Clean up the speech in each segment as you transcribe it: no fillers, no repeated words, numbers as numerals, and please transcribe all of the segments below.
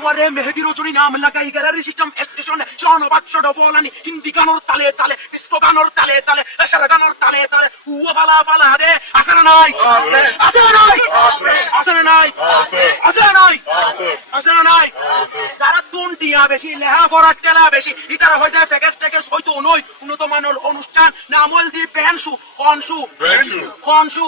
আনোয়ারে মেহেদি রজনী নাম লাগাই gallery system স্টেশনে শোনবাক্স ডবলানি হিন্দি গানোর তালে তালে ডিস্কো গানোর তালে তালে এশার গানোর তালে তালে উয়া ফালা ফালা দে আছে না নাই আছে না নাই আছে না নাই আছে না নাই আছে না নাই যারা দুনটিয়া বেশি লেহা পড়া টেলা বেশি ইতারা হয়ে যায় প্যাকেজ টেকেজ হয়তো নয় উন্নত মানের অনুষ্ঠান নামল দি পেনশু কনশু কনশু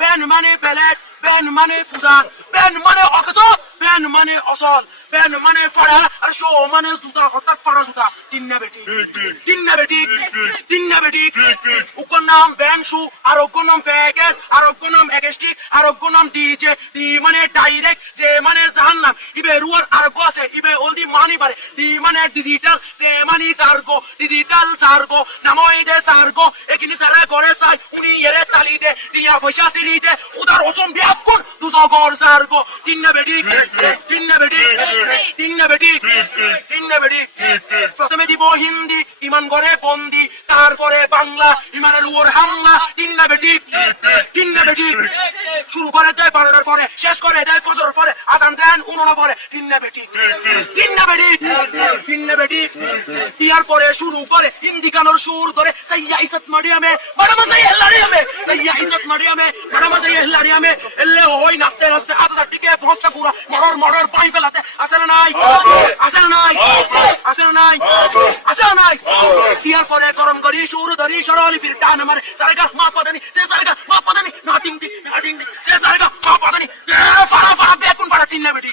পেন মানে প্যালেট পেন মানে ফুজা পেন মানে অকস পেন মানে অসল পেন মানে ফাড়া আর শো মানে জুতা হঠাৎ ফাড়া জুতা তিন্না বেটি তিন্না বেটি তিন্না বেটি উকর নাম বেনশু আর উকর নাম প্যাকেজ আর উকর নাম একেস্টিক আর উকর নাম ডিজে ডি মানে ডাইরেক্ট যে মানে জাহান্নাম ইবে রুয়ার আর গো আছে ইবে অলদি মানি পারে ডি মানে ডিজিটাল যে মানে সার্গো ডিজিটাল সার্গো নামই দে সার্গো একিনি সারা করে সাই উনি এরে তালি দে দিয়া পয়সা সিরি দে উদার ওসম বিয়াকুন দুসো গর সার্গো তিন্না বেটি তিন্না বেটি তিন্না বেটি তিন্না বেটি প্রথমে দিব হিন্দি ইমান করে বন্দি তারপরে বাংলা ইমানের উপর হামলা তিন্না বেটি তিন্না বেটি শুরু করে দেয় 12টার পরে শেষ করে দেয় ফজরের পরে আজান দেন 19 পরে তিন্না বেটি তিন্না বেটি তিন্না বেটি ইয়ার পরে শুরু করে হিন্দি গানোর সুর ধরে সাইয়া ইজ্জত মারিয়ামে বড় মজা ইল্লারিয়ামে সাইয়া ইজ্জত মারিয়ামে বড় মজা ইল্লারিয়ামে এলে ওই নাচতে নাচতে আধা টিকে পৌঁছতে পুরা মরর মরর পাই ফেলাতে আসে না নাই আসে না নাই আসে না নাই আসে না নাই ইয়ার পরে গরম করি সুর ধরি সরলি ফির টান মারে সারেগা মা পদানি সে সারেগা মা পদানি নাটিং দি সে সারেগা মা পদানি ফাড়া ফাড়া বেকুন ফাড়া তিন্না বেটি